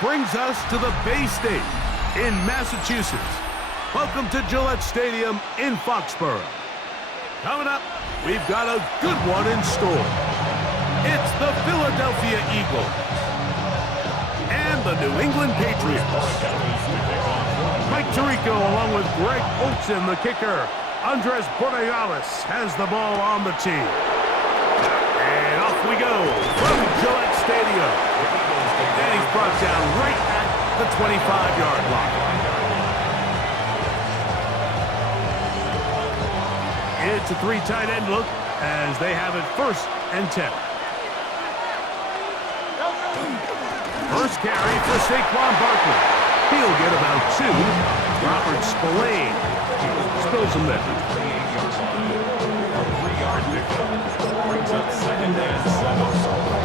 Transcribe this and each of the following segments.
brings us to the Bay State in Massachusetts. Welcome to Gillette Stadium in Foxborough. Coming up, we've got a good one in store. It's the Philadelphia Eagles and the New England Patriots. Mike Tirico along with Greg Olsen, the kicker. Andres Borregales has the ball on the tee. And off we go from Gillette Stadium. And he's brought down right at the 25-yard line. It's a three tight end look as they have it 1st and 10. First carry for Saquon Barkley. He'll get about 2. Robert Spillane spills him there. A 3-yard pickup brings up 2nd and 7.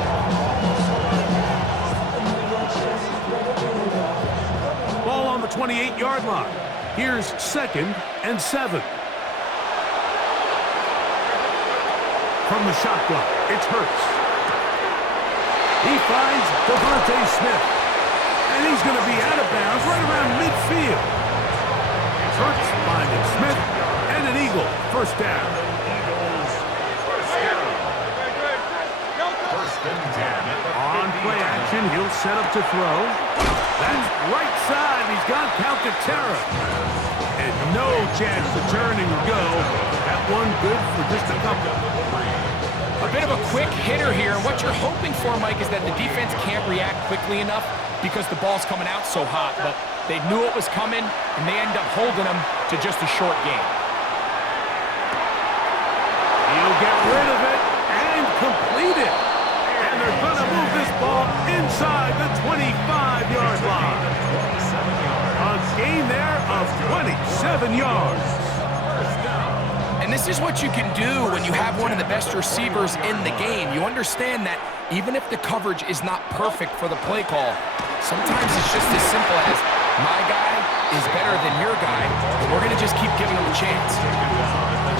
Ball on the 28-yard line. Here's 2nd and 7. From the shotgun, it's Hurts. He finds Devontae Smith. And he's going to be out of bounds right around midfield. Hurts finding Smith. And an Eagle. 1st down. On play action, he'll set up to throw. That's right side. He's got Calcaterra. And no chance to turn and go. That one good for just a couple. A bit of a quick hitter here. What you're hoping for, Mike, is that the defense can't react quickly enough because the ball's coming out so hot. But they knew it was coming, and they end up holding them to just a short game. He'll get rid of it and complete it. And they're going to move this ball inside the 25-yard line. A gain there of 27 yards. And this is what you can do when you have one of the best receivers in the game. You understand that even if the coverage is not perfect for the play call, sometimes it's just as simple as, my guy is better than your guy, and we're going to just keep giving him a chance.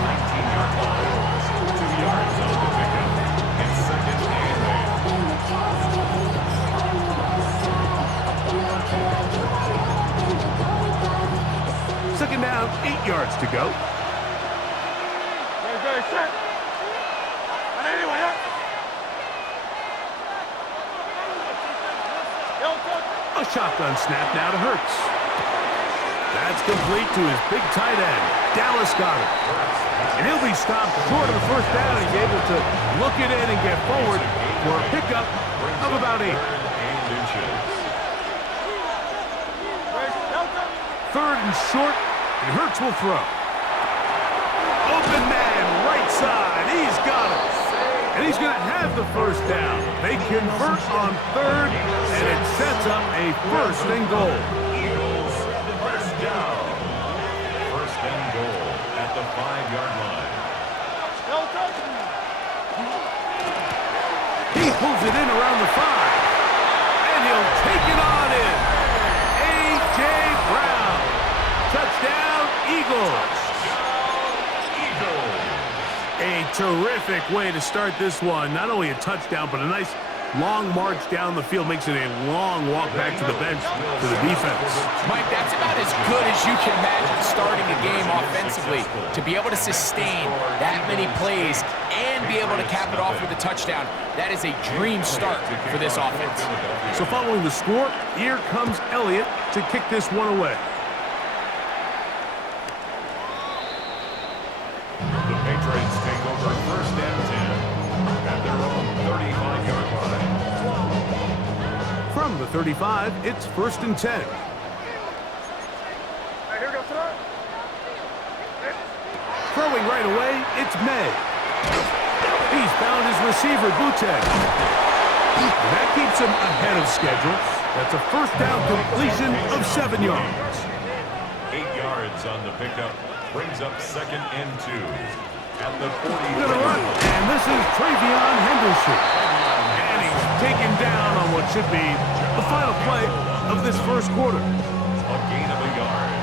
19-yard line. 2 yards on the pickup. And 2nd and 8. 2nd down, 8 yards to go. A shotgun snap now to Hurts. That's complete to his big tight end, Dallas Goedert. And he'll be stopped short of the 1st down. He's able to look it in and get forward for a pickup of about 8. 3rd and short, and Hurts will throw. Open man, right side. He's got it. And he's going to have the 1st down. They convert on 3rd, and it sets up a 1st and goal. Eagles, 1st down. 1st and goal at the 5-yard line. He pulls it in around the 5. And he'll take it on in. A.J. Brown. Touchdown, Eagles. A terrific way to start this one. Not only a touchdown, but a nice long march down the field. Makes it a long walk back to the bench for the defense. Mike, that's about as good as you can imagine starting a game offensively. To be able to sustain that many plays and be able to cap it off with a touchdown, that is a dream start for this offense. So following the score, here comes Elliott to kick this one away. The Patriots take over 1st and 10 at their own 35-yard line. From the 35, it's 1st and 10. Throwing right away, it's May. He's found his receiver, Boutte. That keeps him ahead of schedule. That's a 1st down completion of 7 yards. 8 yards on the pickup. Brings up 2nd and 2 at the 40. Gonna run, and this is Travion Henderson. And he's taken down on what should be the final play of this 1st quarter. A gain of a yard.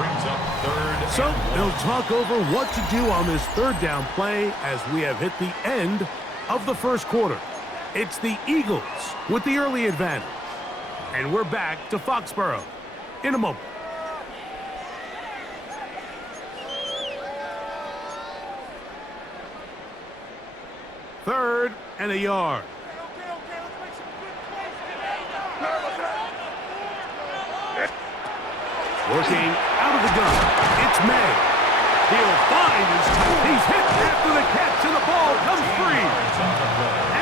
Brings up 3rd. So they'll talk over what to do on this 3rd down play as we have hit the end of the 1st quarter. It's the Eagles with the early advantage. And we're back to Foxborough in a moment. Third and a yard. Working out of the gun, it's May. He'll find his time. He's hit after the catch, and the ball comes free.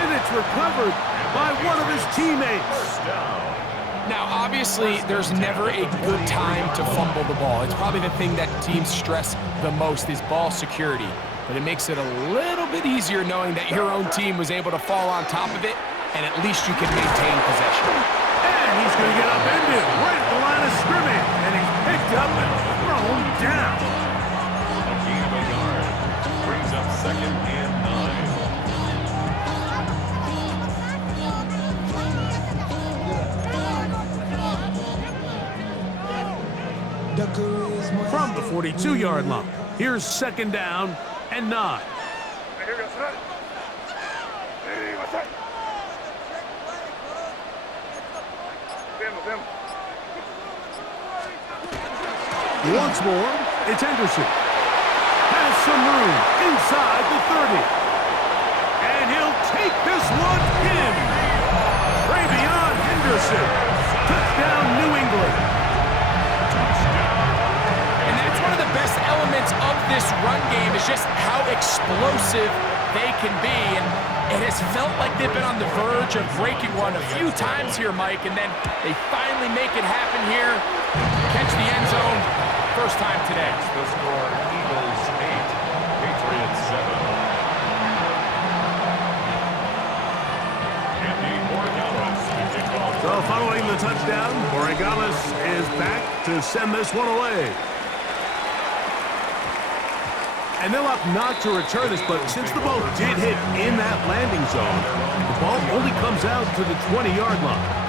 And it's recovered by one of his teammates. Now, obviously, there's never a good time to fumble the ball. It's probably the thing that teams stress the most is ball security. But it makes it a little bit easier knowing that your own team was able to fall on top of it, and at least you can maintain possession. And he's going to get upended right at the line of scrimmage. And he's picked up and thrown down. A gain of a yard brings up 2nd and 9. From the 42-yard line, here's 2nd down and 9. Once more, it's Henderson. Has some room inside the 30. And he'll take this one in. Travion Henderson. Touchdown, New England. And that's one of the best elements of this run game is just how explosive they can be. And it has felt like they've been on the verge of breaking one a few times here, Mike, and then they finally make it happen here. Catch the end zone. First time today. The score, Eagles 8, Patriots 7. Andy Morales to kick off. So following the touchdown, Morales is back to send this one away. And they'll opt not to return this, but since the ball did hit in that landing zone, the ball only comes out to the 20-yard line.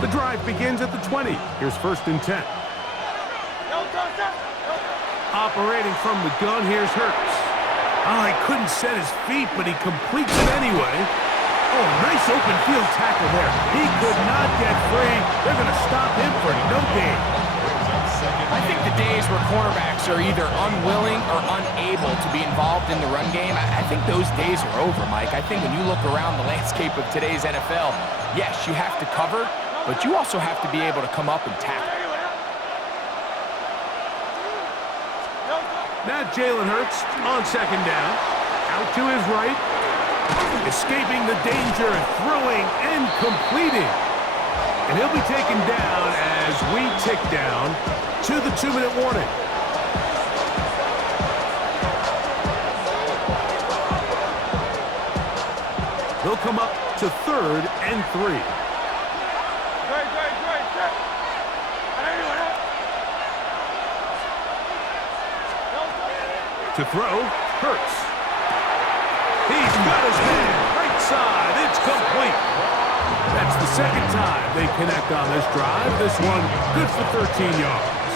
The drive begins at the 20. Here's 1st and 10. Operating from the gun, here's Hurts. Oh, he couldn't set his feet, but he completes it anyway. Oh, nice open field tackle there. He could not get free. They're going to stop him for no gain. I think the days where cornerbacks are either unwilling or unable to be involved in the run game, I think those days are over, Mike. I think when you look around the landscape of today's NFL, yes, you have to cover, but you also have to be able to come up and tackle. Now Jalen Hurts on 2nd down. Out to his right. Escaping the danger and throwing and completing. And he'll be taken down as we tick down to the 2-minute warning. They'll come up to 3rd and 3. To throw, Hurts. He's got his man, right side, it's complete. That's the 2nd time they connect on this drive. This one good for 13 yards.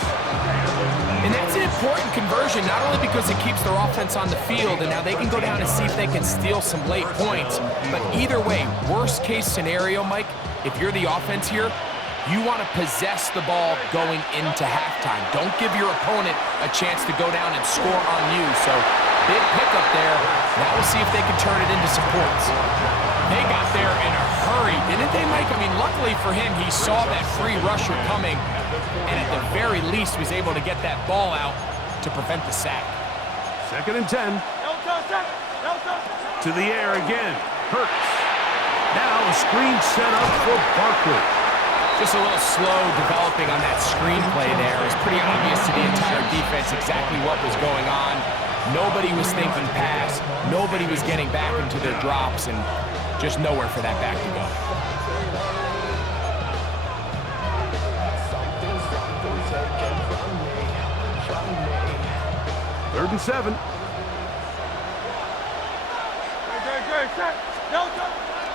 And that's an important conversion, not only because it keeps their offense on the field, and now they can go down and see if they can steal some late points. But either way, worst case scenario, Mike, if you're the offense here, you want to possess the ball going into halftime. Don't give your opponent a chance to go down and score on you. So big pickup there. Now we'll see if they can turn it into some points. They got there in a hurry, didn't they, Mike? I mean, luckily for him, he saw that free rusher coming, and at the very least was able to get that ball out to prevent the sack. 2nd and 10. To the air again. Hurts. Now a screen set up for Barkley. Just a little slow developing on that screenplay there. It was pretty obvious to the entire defense exactly what was going on. Nobody was thinking pass. Nobody was getting back into their drops, and just nowhere for that back to go. 3rd and 7.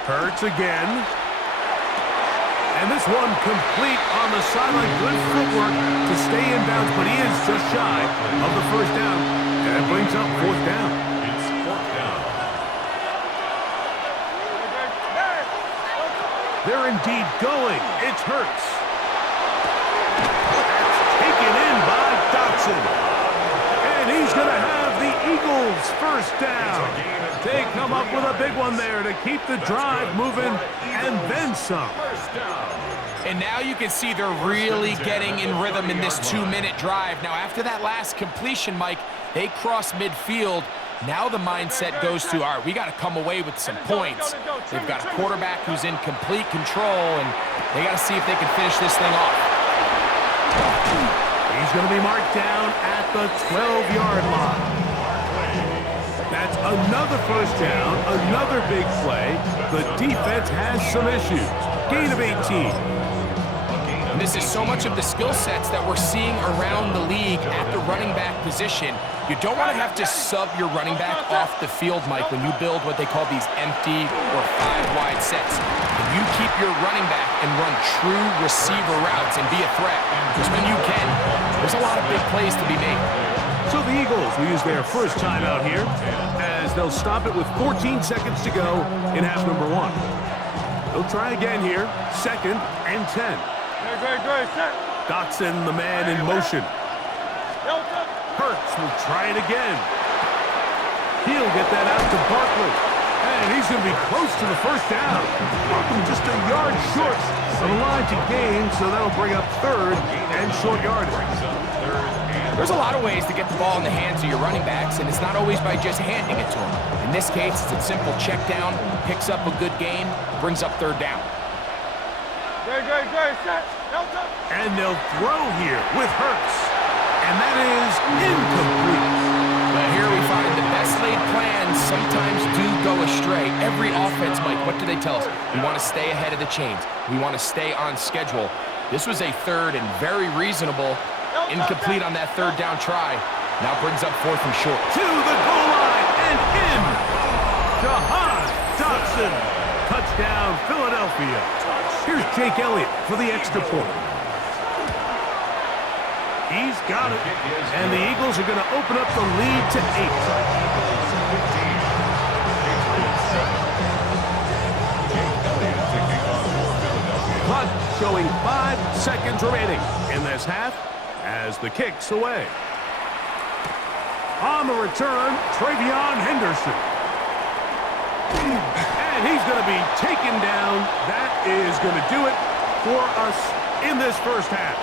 Hurts again. And this one complete on the sideline. Good footwork to stay in bounds, but he is just shy of the 1st down. brings up fourth down. It's fourth down. They're indeed going. It's Hurts. That's taken in by Dotson. And he's going to have the Eagles first down. They come up with a big one there to keep the drive moving and then some. First down. And now you can see they're really getting in rhythm in this 2-minute drive. Now, after that last completion, Mike, they cross midfield. Now the mindset goes to, all right, we got to come away with some points. They've got a quarterback who's in complete control, and they got to see if they can finish this thing off. He's going to be marked down at the 12-yard line. That's another first down, another big play. The defense has some issues. Gain of 18. And this is so much of the skill sets that we're seeing around the league at the running back position. You don't want to have to sub your running back off the field, Mike, when you build what they call these empty or 5-wide sets. Can you keep your running back and run true receiver routes and be a threat? Because when you can, there's a lot of big plays to be made. So the Eagles will use their first timeout here as they'll stop it with 14 seconds to go in half number 1. They'll try again here, 2nd and 10. Dotson, the man in motion. Hurts will try it again. He'll get that out to Barkley. And he's going to be close to the first down. Just a yard short of the line to gain, so that'll bring up 3rd and short yardage. There's a lot of ways to get the ball in the hands of your running backs, and it's not always by just handing it to them. In this case, it's a simple check down, picks up a good gain, brings up 3rd down. And they'll throw here with Hurts. And that is incomplete. But here we find the best laid plans sometimes do go astray. Every offense, Mike, what do they tell us? We want to stay ahead of the chains. We want to stay on schedule. This was a 3rd and very reasonable. Incomplete on that 3rd down try. Now brings up 4th and short. To the goal line and in. Jahan Dotson. Touchdown, Philadelphia. Here's Jake Elliott for the extra point. He's got it. And the Eagles are going to open up the lead to 8. Clock showing 5 seconds remaining in this half as the kick's away. On the return, Travion Henderson. And he's going to be taken down. That is going to do it for us in this first half.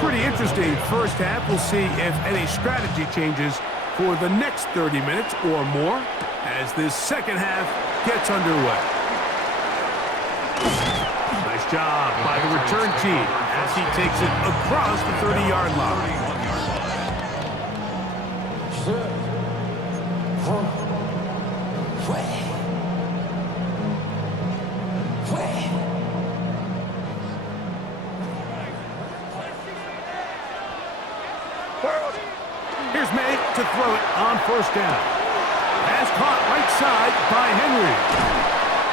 Pretty interesting first half. We'll see if any strategy changes for the next 30 minutes or more as this second half gets underway. Nice job by the return team as he takes it across the 30-yard line. Here's May to throw it on first down. Pass caught right side by Henry.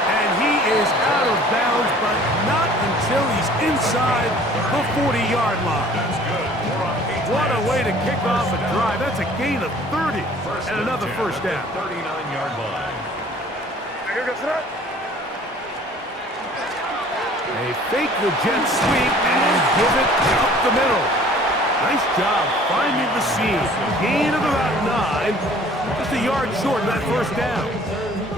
And he is out of bounds, but not until he's inside the 40-yard line. What a way to kick off a drive. That's a gain of 30 and another first down. 39-yard line. They fake the jet sweep and give it up the middle. Nice job finding the seam. Gain of about 9. Just a yard short of that first down.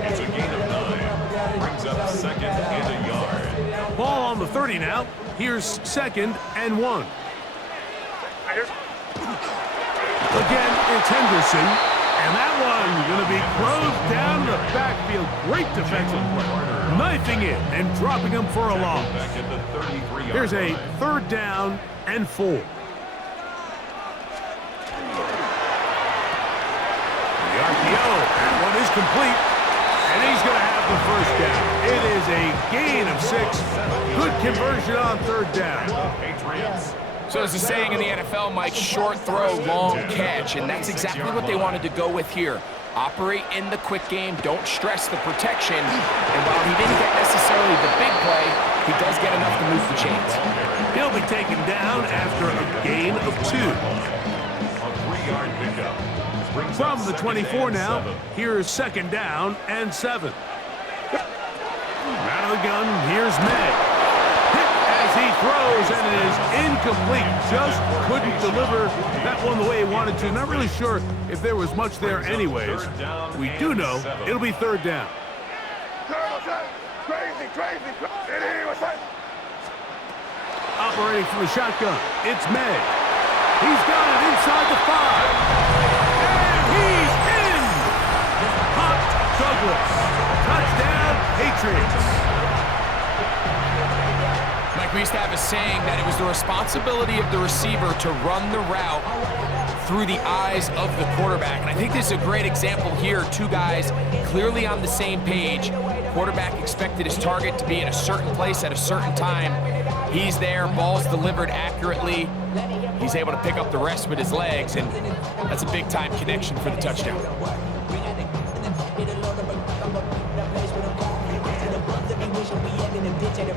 It's a gain of 9. Brings up 2nd and a yard. Ball on the 30 now. Here's 2nd and 1. Again, it's Henderson. And that one going to be closed down in the backfield. Great defensive play. Knifing in and dropping him for a loss. Here's a 3rd down and 4. The RPO, that one is complete, and he's going to have the first down. It is a gain of 6. Good conversion on 3rd down. So there's a saying in the NFL, Mike, short throw, long catch, and that's exactly what they wanted to go with here. Operate in the quick game, don't stress the protection, and while he didn't get necessarily the big play, he does get enough to move the chains. He'll be taken down after a gain of 2. A 3-yard pickup. Brings From up the 2nd and 24 now, 7. here's 2nd down and 7. Out of the gun, here's May. Hit as he throws, and it is incomplete. Just couldn't deliver that one the way he wanted to. Not really sure if there was much there anyways. We do know it'll be 3rd down. Operating from the shotgun, it's May. He's got it inside the 5. And he's in! Hunt Douglas. Touchdown, Patriots. Mike, we used to have a saying that it was the responsibility of the receiver to run the route through the eyes of the quarterback. And I think this is a great example here. 2 guys clearly on the same page. Quarterback expected his target to be in a certain place at a certain time. He's there, ball's delivered accurately. He's able to pick up the rest with his legs, and that's a big-time connection for the touchdown.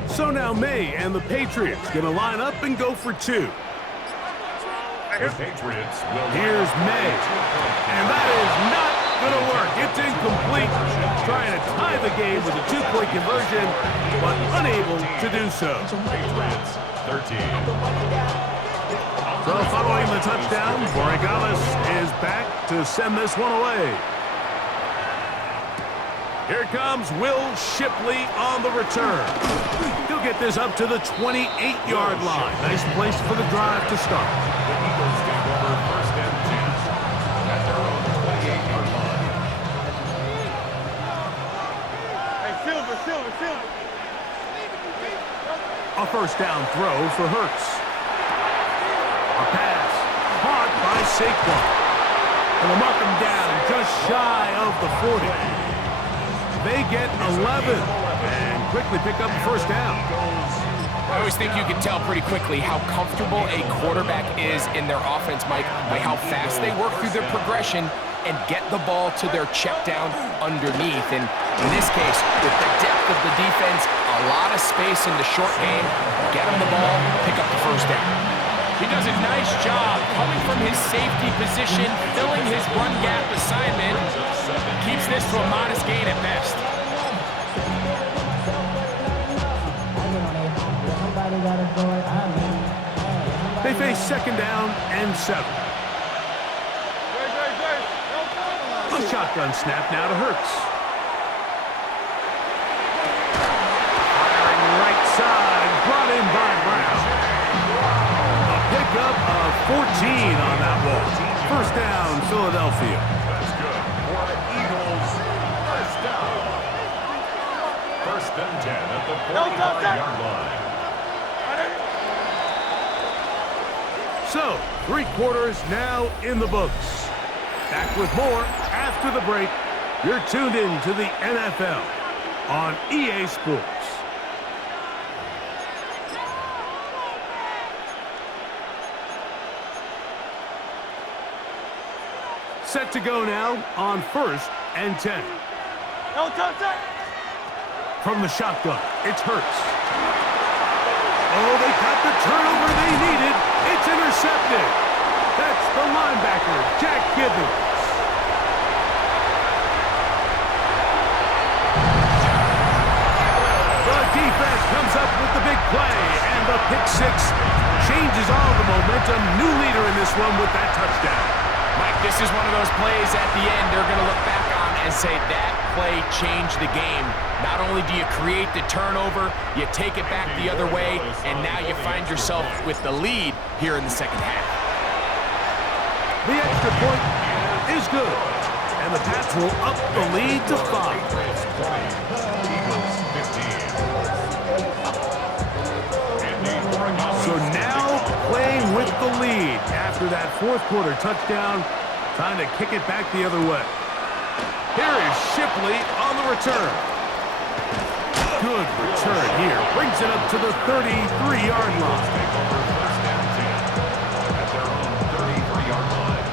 So now May and the Patriots going to line up and go for 2. The Patriots will Here's May. And that is not going to work. It's incomplete. Trying to tie the game with a 2-point conversion, but unable to do so. Patriots 13. So following the touchdown, Borregales is back to send this one away. Here comes Will Shipley on the return. He'll get this up to the 28-yard line. Nice place for the drive to start. The Eagles take over 1st and 10 at their own 28-yard line. A 1st down throw for Hurts. A pass caught by Saquon. And they'll mark him down just shy of the 40. They get 11 and quickly pick up the 1st down. I always think you can tell pretty quickly how comfortable a quarterback is in their offense, Mike, by how fast they work through their progression and get the ball to their check down underneath. And in this case, with the depth of the defense, a lot of space in the short game, get him the ball, pick up the 1st down. He does a nice job coming from his safety position, filling his run gap assignment, keeps this to a modest gain at best. They face 2nd down and 7. A shotgun snap now to Hurts. Firing right side, brought in by Brown. A pickup of 14 on that one. 1st down, Philadelphia. That's good for the Eagles. 1st down. 1st and 10 at the 45-yard line. So, 3 quarters now in the books. Back with more after the break. You're tuned in to the NFL on EA Sports. Set to go now on 1st and 10. From the shotgun, it's Hurts. Oh, they got the turnover they needed. It's intercepted. That's the linebacker, Jack Gibbons. The defense comes up with the big play, and the pick 6 changes all the momentum. New leader in this one with that touchdown. Mike, this is one of those plays at the end they're going to look back on and say that play changed the game. Not only do you create the turnover, you take it back the other way, and now you find yourself with the lead here in the 2nd half. The extra point is good, and the Pats will up the lead to 5. Patriots 20, Eagles 15. Andy Borregales. So now playing with the lead after that 4th quarter touchdown, trying to kick it back the other way. Here is Shipley on the return. Good return here. Brings it up to the 33-yard line. Take over 1st and 10 at their own 33-yard line.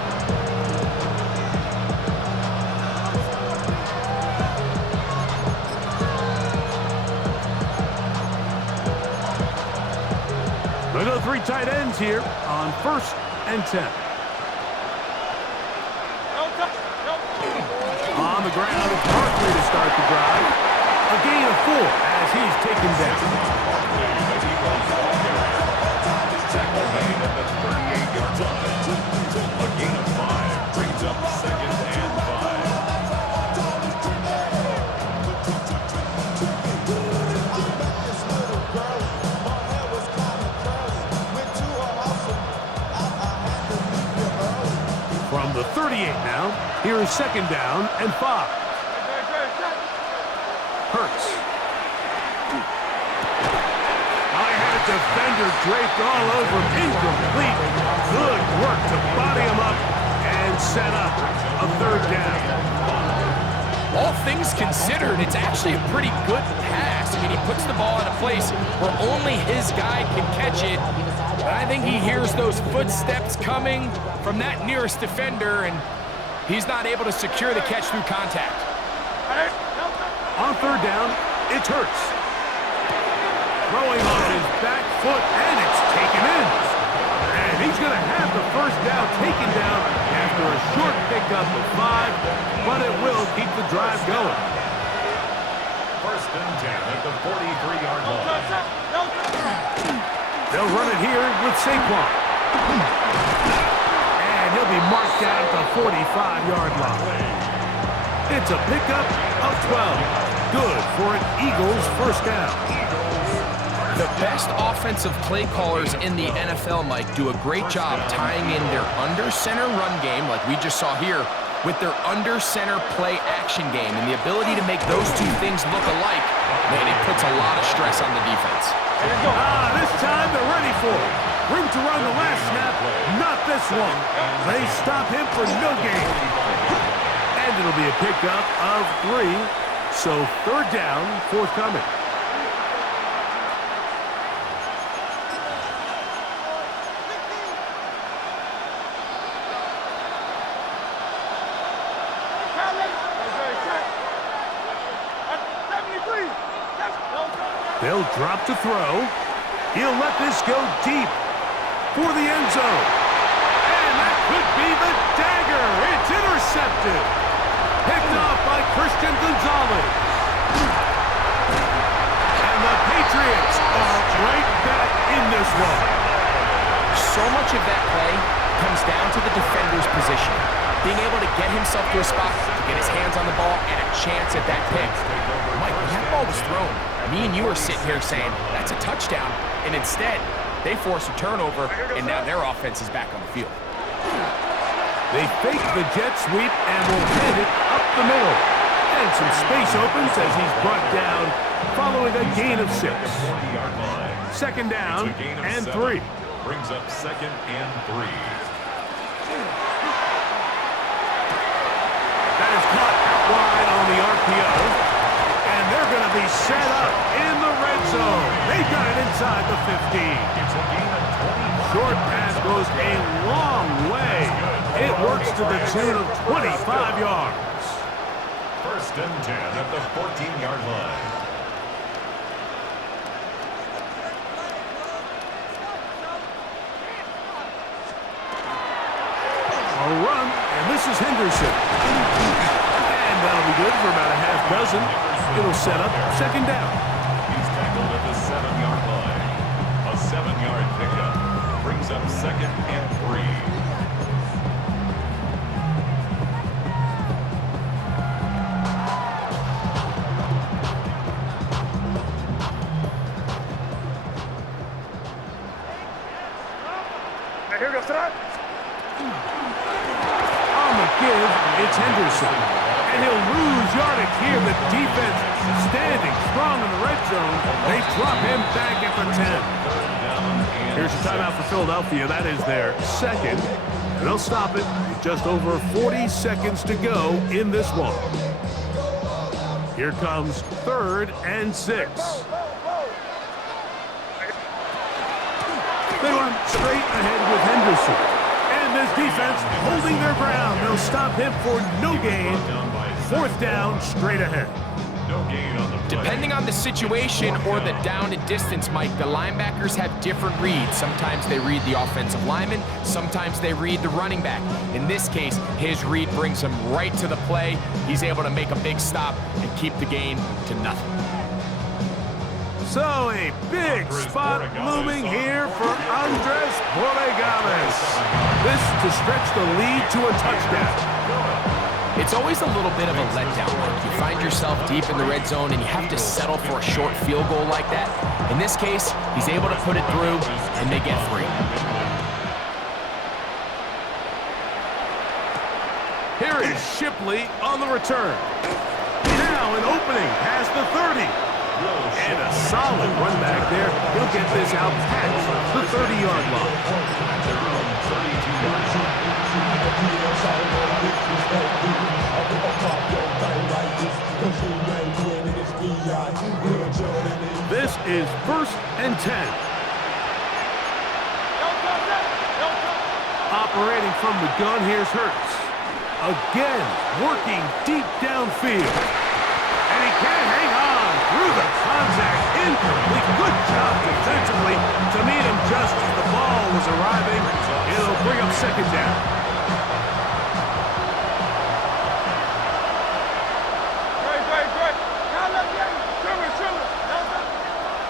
They'll go 3 tight ends here on 1st and 10. On the ground, it's Barkley to start the drive. A gain of 4 as he's taken down. Tackle made at the 38-yard line. A gain of 5 brings up 2nd and 5. From the 38 now, here is 2nd down and 5. Hurts. I had a defender draped all over him. Incomplete. Good work to body him up and set up a 3rd down. All things considered, it's actually a pretty good pass. I mean, he puts the ball in a place where only his guy can catch it. But I think he hears those footsteps coming from that nearest defender, and he's not able to secure the catch through contact. On 3rd down, it's Hurts. Throwing on his back foot, and it's taken in. And he's going to have the 1st down taken down after a short pickup of 5, but it will keep the drive going. 1st and 10 at the 43-yard line. They'll run it here with Saquon. And he'll be marked down at the 45-yard line. It's a pickup of 12. Good for an Eagles 1st down. The best offensive play callers in the NFL, Mike, do a great job tying in their under-center run game, like we just saw here, with their under-center play action game. And the ability to make those 2 things look alike, man, it puts a lot of stress on the defense. This time they're ready for it. Room to run the last snap, not this one. They stop him for no gain. And it'll be a pickup of 3, so 3rd down forthcoming. They'll drop to throw. He'll let this go deep for the end zone. And that could be the dagger. It's intercepted. Picked off by Christian Gonzalez. And the Patriots are right back in this one. So much of that play comes down to the defender's position. Being able to get himself to a spot, to get his hands on the ball, and a chance at that pick. Mike, when that ball was thrown, me and you are sitting here saying, that's a touchdown. And instead, they force a turnover, and now their offense is back on the field. They fake the jet sweep and will hit it up the middle. And some space opens as he's brought down following a gain of 6. 2nd down and 3. Brings up 2nd and 3. That is caught out wide on the RPO. And they're going to be set up in the red zone. They got it inside the 15. It's a gain of 20. Short pass goes a long way. It works to the tune of 25 yards. 1st and 10 at the 14-yard line. A run, and this is Henderson. And that'll be good for about a half dozen. It'll set up 2nd down. He's tackled at the 7-yard line. A 7-yard pickup brings up 2nd and 3. Here goes that. On the give, it's Henderson. And he'll lose yardage here. The defense standing strong in the red zone. They drop him back at the 10. Here's a timeout for Philadelphia. That is their 2nd. And they'll stop it with just over 40 seconds to go in this one. Here comes 3rd and 6. They run straight ahead with Henderson. And this defense holding their ground. They'll stop him for no gain. 4th down straight ahead. No gain on the play. Depending on the situation or the down and distance, Mike, the linebackers have different reads. Sometimes they read the offensive lineman, sometimes they read the running back. In this case, his read brings him right to the play. He's able to make a big stop and keep the gain to nothing. So a big spot looming here for Andres Borregales. This to stretch the lead to a touchdown. It's always a little bit of a letdown. Like you find yourself deep in the red zone and you have to settle for a short field goal like that. In this case, he's able to put it through and they get 3. Here is Shipley on the return. Now an opening past the 30. And a solid run back there. He'll get this out past the 30-yard line. This is 1st and 10. Operating from the gun, here's Hurts. Again, working deep downfield. And he can't hang on through the contact. Incomplete. Good job defensively to meet him just as the ball was arriving. It'll bring up 2nd down.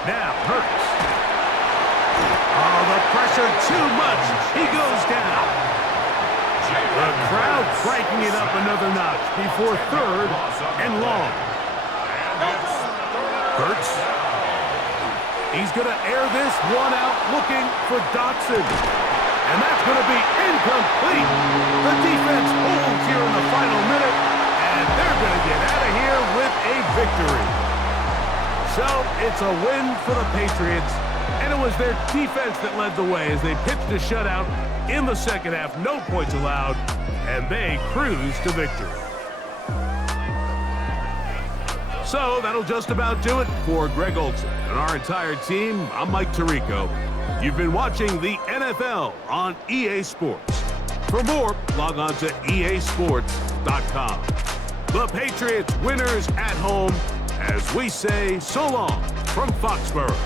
Now Hurts. Oh, the pressure too much. He goes down. The crowd cranking it up another notch before 3rd and long. Hurts. He's going to air this one out looking for Dotson. And that's going to be incomplete. The defense holds here in the final minute, and they're going to get out of here with a victory. So it's a win for the Patriots, and it was their defense that led the way as they pitched a shutout in the 2nd half. No points allowed, and they cruised to victory. So that'll just about do it for Greg Olson and our entire team. I'm Mike Tirico. You've been watching the NFL on EA Sports. For more, log on to easports.com. The Patriots winners at home, as we say so long from Foxborough.